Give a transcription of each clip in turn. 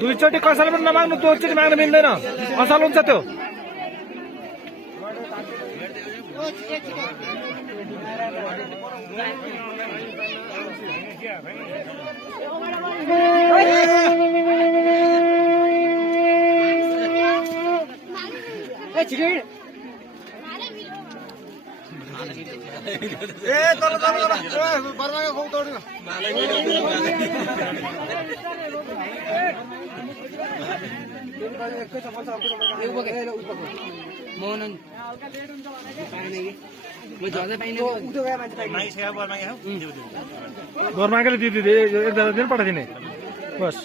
दुईचोटि कसैले पनि नमाग्नु, दोचोटि माग्न मिल्दैन, असल हुन्छ त्यो। घरमाकेले दिदी एकजना दिन पठाइदिने बस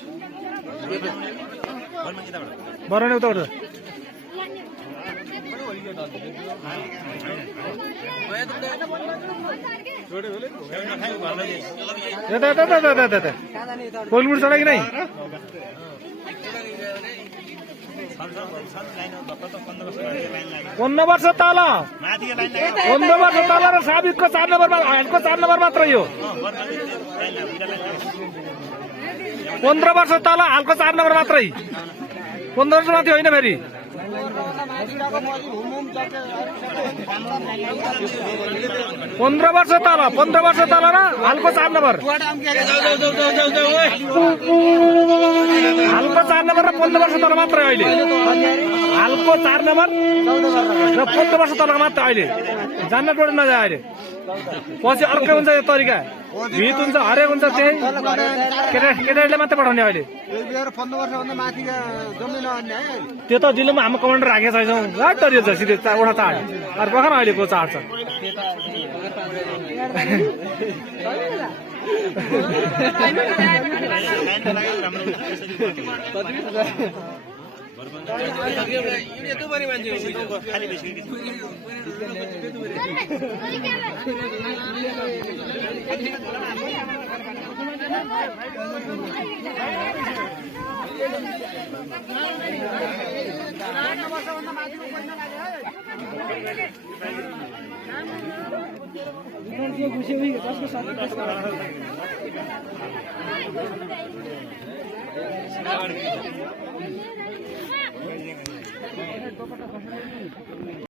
बराउने उता कोलमुड चढा कि नै 15 वर्ष तल 15 वर्ष तल र साबिकको 4 नम्बरमा हालको 4 नम्बर मात्र यो 15 वर्ष तल हालको 4 नम्बर मात्रै 15 वर्ष माथि होइन फेरि 15 वर्ष तल र हालको 4 नम्बर हालको 4 नम्बर र 15 वर्ष तल मात्रै अहिले हालको 4 नम्बर र 15 वर्ष तल मात्र अहिले जान्न टोड्न नजाए अहिले पछि अर्कै हुन्छ यो तरिका भित हुन्छ हरेक हुन्छ त्यही केटाहरूले मात्रै पठाउने अहिले त्यो त दिल्लीमा हाम्रो कमान्डर राखेको छैनौँ डरियो छ सिधै ओठा चाड अर्को खन अहिलेको चाड छ